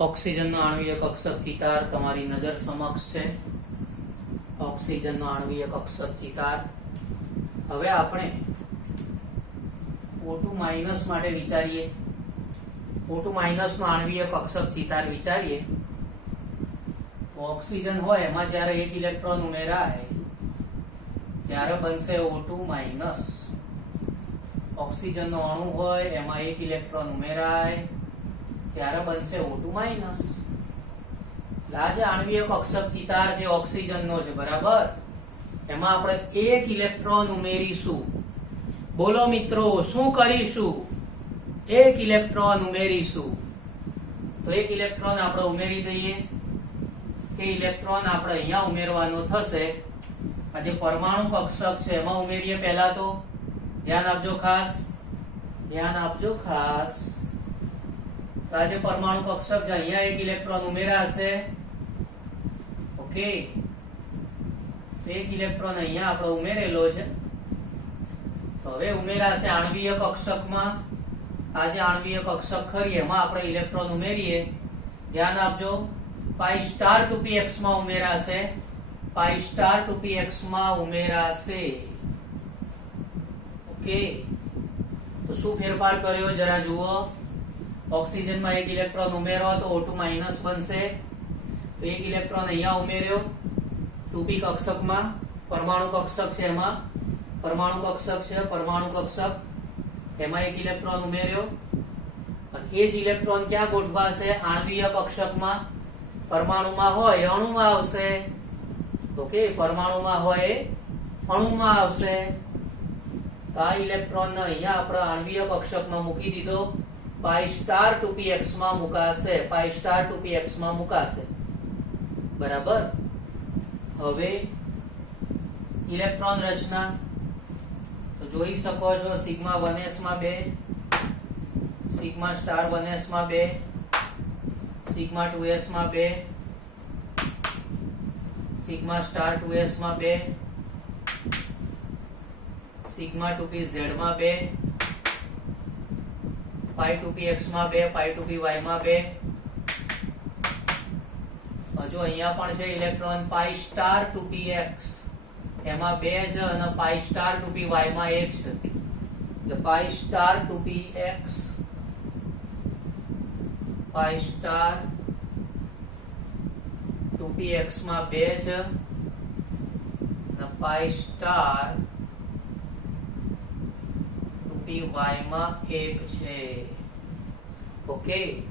ઓક્સિજનનો આણ્વીય કક્ષક ચિતાર તમારી નજર સમક્ષ છે. ઓક્સિજનનો આણ્વીય કક્ષક ચિતાર. હવે આપણે ઓટુ માઇનસ માટે વિચારીએ. ઓટુ માઇનસ નો આણ્વીય કક્ષક ચિતાર વિચારીએ. તો ઓક્સિજન હોય એમાં જ્યારે એક ઇલેક્ટ્રોન ઉમેરાય, ત્યારે બનશે ઓટુ માઇનસ ઓક્સિજનનો અણુ હોય એમાં એક ઇલેક્ટ્રોન ઉમેરાય ત્યારે બનશે O2 માઇનસ એટલે આ આણ્વીય કક્ષક ચિતાર છે ઓક્સિજનનો છે, બરાબર? એમાં આપણે એક ઇલેક્ટ્રોન ઉમેરીશું. બોલો મિત્રો, શું કરીશું? એક ઇલેક્ટ્રોન ઉમેરીશું. તો એક ઇલેક્ટ્રોન આપણે ઉમેરી દઈએ. એ ઇલેક્ટ્રોન આપણે અહીંયા ઉમેરવાનો થશે. આ જે પરમાણુ કક્ષક છે, એમાં ઉમેરીએ પહેલા તો. ધ્યાન આપજો ખાસ. ધ્યાન આપજો ખાસ. તો પરમાણુ કક્ષક છે અહીંયા એક ઇલેક્ટ્રોન ઉમેરાશે ઓકે એક ઇલેક્ટ્રોન અહીંયા આપણે ઉમેરેલો છે. હવે ઉમેરાશે આણવીય કક્ષકમાં. આ આણ્વીય કક્ષક ખરી, એમાં આપણે ઇલેક્ટ્રોન ઉમેરીએ. ધ્યાન આપજો. પાઈ સ્ટાર ટુ પી એક્સમાં ઉમેરાશે. પાઈ સ્ટાર ટુ પી એક્સમાં ઉમેરાશે. ઓકે તો શું ફેરફાર કર્યો? જરા જુઓ. ઓક્સિજનમાં એક ઇલેક્ટ્રોન ઉમેરો તો O2 માઇનસ બનશે તો એક ઇલેક્ટ્રોન અહીંયા ઉમેર્યો. 2p કક્ષકમાં પરમાણુ કક્ષક છે એમાં. પરમાણુ કક્ષક છે, પરમાણુ કક્ષક. એમાં એક ઇલેક્ટ્રોન ઉમેર્યો. એ જ ઇલેક્ટ્રોન ક્યાં ગોઠવાશે? આણ્વીય કક્ષકમાં. પરમાણુમાં હોય, અણુમાં આવશે. ઓકે પરમાણુમાં હોય, અણુમાં આવશે. તો આ ઇલેક્ટ્રોન અહીંયા આપણે આણવીય કક્ષકમાં મૂકી દીધો. પાઈ સ્ટાર ટુ પી એક્સમાં મુકાશે પાઈ સ્ટાર ટુ પી એક્સમાં મુકાશે. બરાબર? હવે ઇલેક્ટ્રોન રચના. તો જોઈ શકો છો, સિગ્મા વન એસમાં બે, સિગ્મા સ્ટાર વન એસમાં બે, સિગ્મા ટુ એસમાં બે, સિગ્મા સ્ટાર ટુ એસમાં બે, સિગ્મા ટુ પી ઝેડમાં બે પાઈ ટુ પી એક્સમાં બે પાઈ ટુ પી વાયમાં બે. હજુ અહીંયા પણ છે electron pi star two P X એમાં બે છે અને પાઈ સ્ટાર ટુ પી વાયમાં એક છે. એટલે pi star two P X pi star two P એક્સમાં બે છે અને પાઈ સ્ટાર ટુ માં એક છે. ઓકે?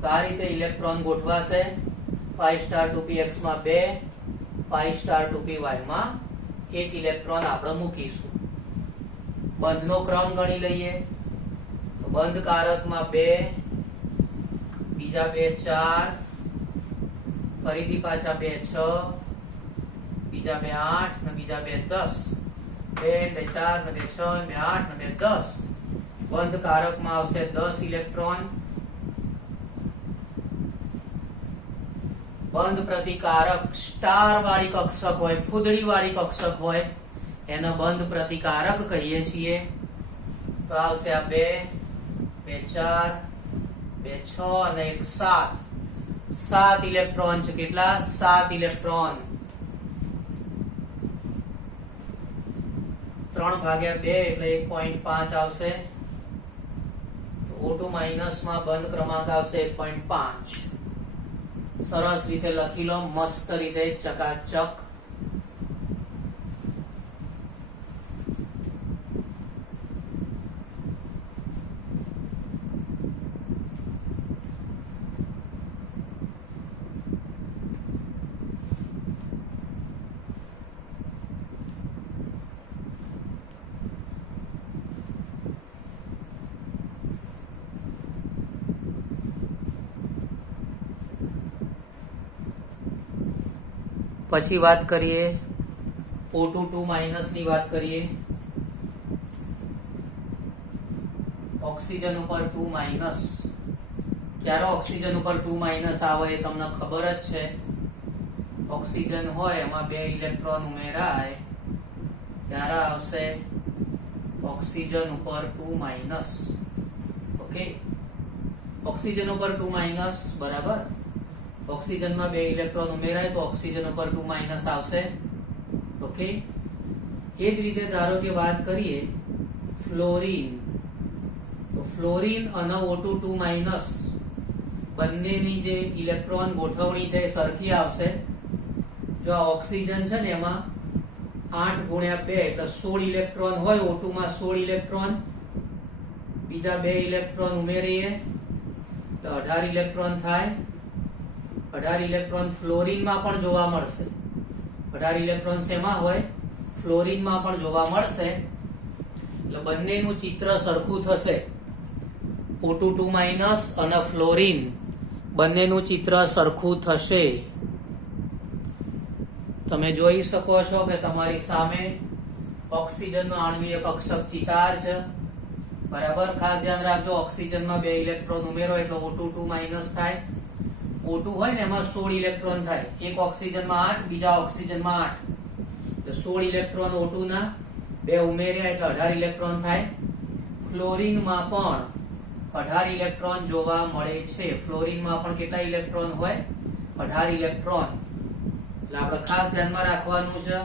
તો આ રીતે ઇલેક્ટ્રોન ગોઠવાશે. પાઈ સ્ટાર ટુ એક્સમાં બે પાઈ સ્ટાર ટુ વાયમાં એક ઇલેક્ટ્રોન આપણે મૂકીશું. બંધનો ક્રમ ગણી લઈએ. તો બંધ કારકમાં બે, બીજા બે ચાર, ફરીથી પાછા બે છ, બીજા બે આઠ ને બીજા બે દસ. બંધ કારકમાં આવશે દસ ઇલેક્ટ્રોન. બંધ પ્રતિકારક સ્ટાર વાળી કક્ષક હોય ફૂદડી વાળી કક્ષક હોય, એનો બંધ પ્રતિકારક કહીએ છીએ. તો આવશે આ બે બે, ચાર, બે, છ અને એક સાત. સાત ઇલેક્ટ્રોન છે કેટલા? સાત ઇલેક્ટ્રોન. ત્રણ ભાગ્યા બે એટલે એક પોઈન્ટ પાંચ આવશે. ઓટુ O2 માઇનસમાં બંધ ક્રમાંક આવશે એક પોઈન્ટ પાંચ. સરસ રીતે લખી લો, મસ્ત રીતે ચકાચક. પછી વાત કરીએ. O2 ટુ માઇનસની વાત કરીએ. ઓક્સિજન ઉપર ટુ માઇનસ ક્યારે ઓક્સિજન ઉપર ટુ માઇનસ આવે એ તમને ખબર જ છે. ઓક્સિજન હોય એમાં બે ઇલેક્ટ્રોન ઉમેરાય, ત્યારે આવશે ઓક્સિજન ઉપર ટુ માઇનસ ઓકે ઓક્સિજન ઉપર ટુ માઇનસ બરાબર? ઓક્સિજનમાં બે ઇલેક્ટ્રોન ઉમેરાય તો ઓક્સિજન ઉપર ટુ માઇનસ આવશે. ઓકે એ જ રીતે ધારો કે વાત કરીએ, ફ્લોરિન. તો ફ્લોરિન અને O2 ટુ માઇનસ બંનેની જે ઇલેક્ટ્રોન ગોઠવણી છે એ સરખી આવશે. જો આ ઓક્સિજન છે ને એમાં આઠ ગુણ્યા બે, એટલે સોળ ઇલેક્ટ્રોન હોય O2 માં સોળ ઇલેક્ટ્રોન. બીજા બે ઇલેક્ટ્રોન ઉમેરીએ તો અઢાર ઇલેક્ટ્રોન થાય. અઢાર ઇલેક્ટ્રોન ફ્લોરિનમાં પણ જોવા મળશે. અઢાર ઇલેક્ટ્રોન શેમાં હોય? ફ્લોરિનમાં પણ જોવા મળશે. એટલે બંનેનું ચિત્ર સરખું થશે. ઓટુ ટુ માઇનસ અને ફ્લોરિન. બંનેનું ચિત્ર સરખું થશે. તમે જોઈ શકો છો કે તમારી સામે ઓક્સિજનનો આણ્વિય કક્ષક ચિતાર છે. બરાબર? ખાસ ધ્યાન રાખજો, ઓક્સિજનમાં બે ઇલેક્ટ્રોન ઉમેરો એટલે ઓટુ ટુ માઇનસ થાય. O2 હોય ને એમાં સોળ ઇલેક્ટ્રોન થાય. એક ઓક્સિજનમાં આઠ, બીજા ઓક્સિજનમાં આઠ. 16 ઇલેક્ટ્રોન O2 ના બે ઉમેર્યા એટલે 18 ઇલેક્ટ્રોન થાય. ફ્લોરિનમાં પણ 18 ઇલેક્ટ્રોન જોવા મળે છે. ફ્લોરિનમાં પણ કેટલા ઇલેક્ટ્રોન હોય? 18 ઇલેક્ટ્રોન એટલે આપણે ખાસ ધ્યાનમાં રાખવાનું છે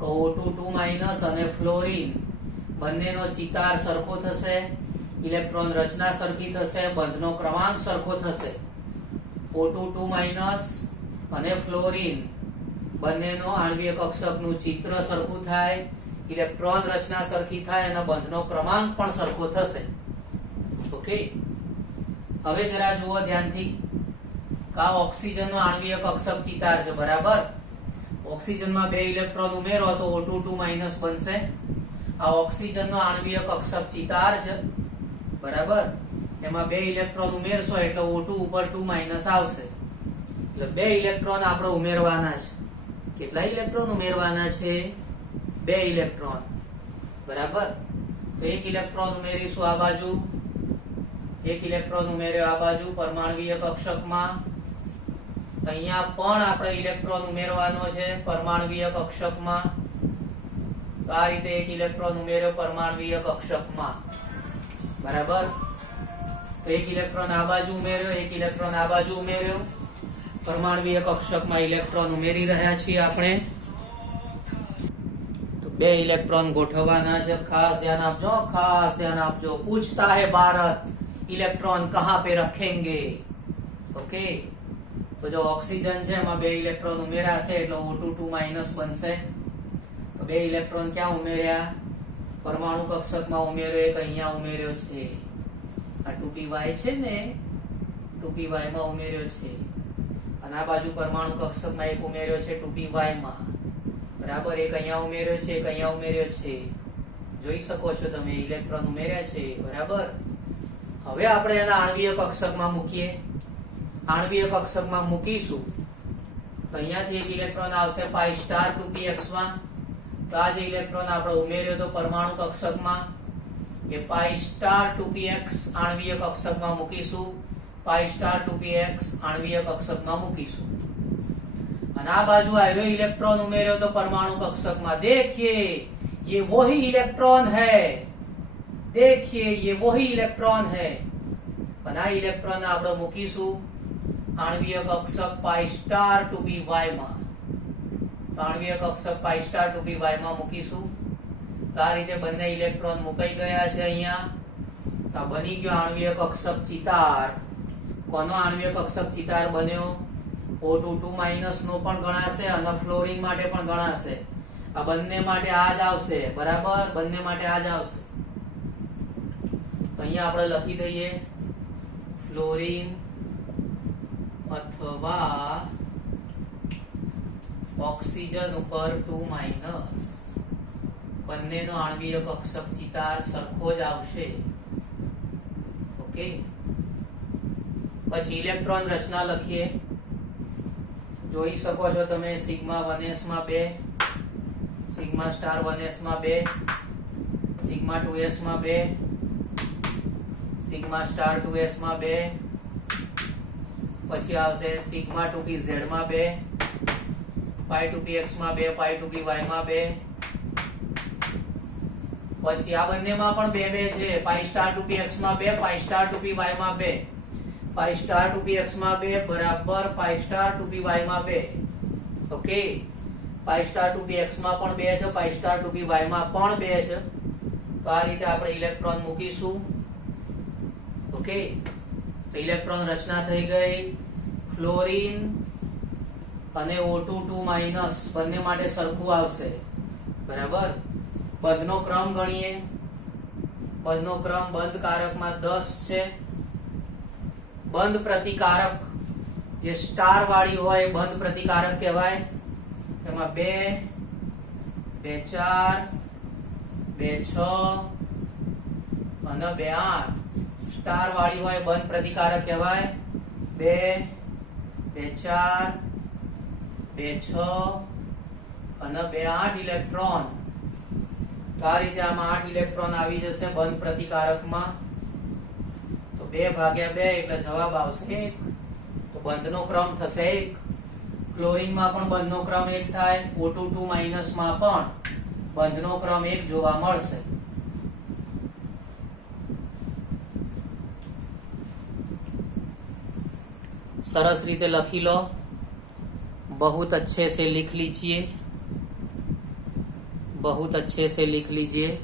કે ઓટુ ટુ માઇનસ અને ફ્લોરિન બંનેનો ચિતાર સરખો થશે ઇલેક્ટ્રોન રચના સરખી થશે, બંધનો ક્રમાંક સરખો થશે. O2 ટુ માઇનસ અને ફ્લોરિન બંનેનો આણ્વીય કક્ષકનું ચિત્ર સરખું થાય ઇલેક્ટ્રોન રચના સરખી થાય અને બંધનો ક્રમાંક પણ સરખો થશે. ઓકે હવે જરા જુઓ ધ્યાનથી. કા ઓક્સિજનનો આણ્વીય કક્ષક ચિતાર છે, બરાબર? ઓક્સિજનમાં બે ઇલેક્ટ્રોન ઉમેરો તો O2 ટુ માઇનસ બનશે. આ ઓક્સિજનનો આણ્વીય કક્ષક ચિતાર છે, બરાબર? એમાં બે ઇલેક્ટ્રોન ઉમેરશો એટલે O2 ઉપર 2 માઇનસ આવશે. એટલે બે ઇલેક્ટ્રોન આપણે ઉમેરવાના છે. કેટલા ઇલેક્ટ્રોન ઉમેરવાના છે? બે ઇલેક્ટ્રોન બરાબર? તો એક ઇલેક્ટ્રોન ઉમેરીશું આ બાજુ. એક ઇલેક્ટ્રોન ઉમેર્યો આ બાજુ પરમાણવીય કક્ષકમાં. અહીંયા પણ આપણે ઇલેક્ટ્રોન ઉમેરવાનો છે પરમાણવીય કક્ષકમાં. તો આ રીતે એક ઇલેક્ટ્રોન ઉમેર્યો પરમાણવીય કક્ષકમાં. બરાબર? તો એક ઇલેક્ટ્રોન આ બાજુ ઉમેર્યો, એક ઇલેક્ટ્રોન આ બાજુ ઉમેર્યો. પરમાણવીય કક્ષકમાં ઇલેક્ટ્રોન ઉમેરી રહ્યા છીએ આપણે. બે ઇલેક્ટ્રોન ગોઠવવાના છે. ખાસ ધ્યાન આપજો, ખાસ ધ્યાન આપજો. પૂછતા હે ભારત ઇલેક્ટ્રોન કહા પે રખેંગે? ઓકે? તો જો ઓક્સિજન છે, એમાં બે ઇલેક્ટ્રોન ઉમેરાશે એટલે O2 ટુ માઇનસ બનશે. તો બે ઇલેક્ટ્રોન ક્યાં ઉમેર્યા? પરમાણુ કક્ષકમાં ઉમેર્યો, એક અહીંયા ઉમેર્યો છે. આ 2py છે ને 2py માં ઉમેર્યો છે. અને આ બાજુ પરમાણુ કક્ષકમાં એક ઉમેર્યો છે 2py માં બરાબર, એક અહીંયા ઉમેર્યો છે, એક અહીંયા ઉમેર્યો છે. જોઈ શકો છો તમે, ઇલેક્ટ્રોન ઉમેર્યા છે, બરાબર? હવે આપણે એના આણ્વીય કક્ષકમાં મૂકીએ. આણ્વીય કક્ષકમાં મૂકીશું. તો અહીંયાથી એક ઇલેક્ટ્રોન આવશે પાઈ સ્ટાર 2px માં તો આ જે ઇલેક્ટ્રોન આપણે ઉમેર્યો તો પરમાણુ કક્ષકમાં એ પાઈ સ્ટાર 2px આણ્વીય કક્ષકમાં મૂકીશું પાઈ સ્ટાર 2px આણ્વીય કક્ષકમાં મૂકીશું અને આ બાજુ આવ્યો ઇલેક્ટ્રોન ઉમેર્યો તો પરમાણુ કક્ષકમાં देखिए ये वही इलेक्ट्रॉन है देखिए ये वही इलेक्ट्रॉन है અને આ ઇલેક્ટ્રોન આપણે મૂકીશું આણ્વીય કક્ષક પાઈ સ્ટાર 2py માં તો આણ્વીય કક્ષક પાઈ સ્ટાર 2py માં મૂકીશું તો આ રીતે બંને ઇલેક્ટ્રોન મુકાઈ ગયા છે અહીંયા. તો બની ગયો આણ્વીય કક્ષક ચિતાર. કોનો આણ્વીય કક્ષક ચિતાર બન્યો? O2 ટુ માઇનસ નો પણ ગણાશે અને ફ્લોરિંગ માટે પણ ગણાશે. આ બંને માટે આ જ આવશે, બરાબર? બંને માટે આ જ આવશે. અહીંયા આપણે લખી દઈએ. ફ્લોરિન અથવા ઓક્સિજન ઉપર 2 માઇનસ બંનેનો આણ્વીય કક્ષક ચિતાર સરખો જ આવશે. ઓકે પછી ઇલેક્ટ્રોન રચના લખીએ. જોઈ શકો છો તમે સિગ્મા 1s માં 2 સિગ્મા સ્ટાર 1s માં 2 સિગ્મા 2s માં 2 સિગ્મા સ્ટાર 2s માં 2 પછી આવશે સિગ્મા 2pz માં 2 પાઈ 2px માં 2 પાઈ 2py માં 2 પછી આ બંનેમાં પણ બે બે છે. પાઈ સ્ટાર 2px માં બે પાઈ સ્ટાર 2py માં બે. પાઈ સ્ટાર ટુ પી એક્સમાં બે, બરાબર પાઈ સ્ટાર ટુ પી માં બે. Okay pi star two P એક્સમાં પણ બે છે પાઈ સ્ટાર ટુ પી માં પણ બે છે. તો આ રીતે આપણે ઇલેક્ટ્રોન મૂકીશું. ઓકે તો ઇલેક્ટ્રોન રચના થઈ ગઈ. ફ્લોરિન અને O2 ટુ માઇનસ બંને માટે સરખું આવશે. બરાબર? પદનો ક્રમ ગણીએ. પદનો ક્રમ બંધ કારકમાં દસ છે. બંધ પ્રતિકારક જે સ્ટાર વાળી હોય બંધ પ્રતિકારક કહેવાય. એમાં બે બે ચાર, બે છ અને બે આઠ. સ્ટાર વાળી હોય બંધ પ્રતિકારક કહેવાય. બે બે ચાર, બે છ અને બે આઠ ઇલેક્ટ્રોન. તો આ રીતે આમાં આઠ ઇલેક્ટ્રોન આવી જશે બંધ પ્રતિકારકમાં તો બે ભાગ્યા બે એટલે જવાબ આવશે એક તો બંધનો ક્રમ થશે એક ક્લોરીનમાં પણ બંધનો ક્રમ એક થાય O2 ટુ માઇનસ માં પણ બંધનો ક્રમ એક જોવા મળશે सरस रीते लखी लो बहुत अच्छे से लिख लीजिए बहुत अच्छे से लिख लीजिए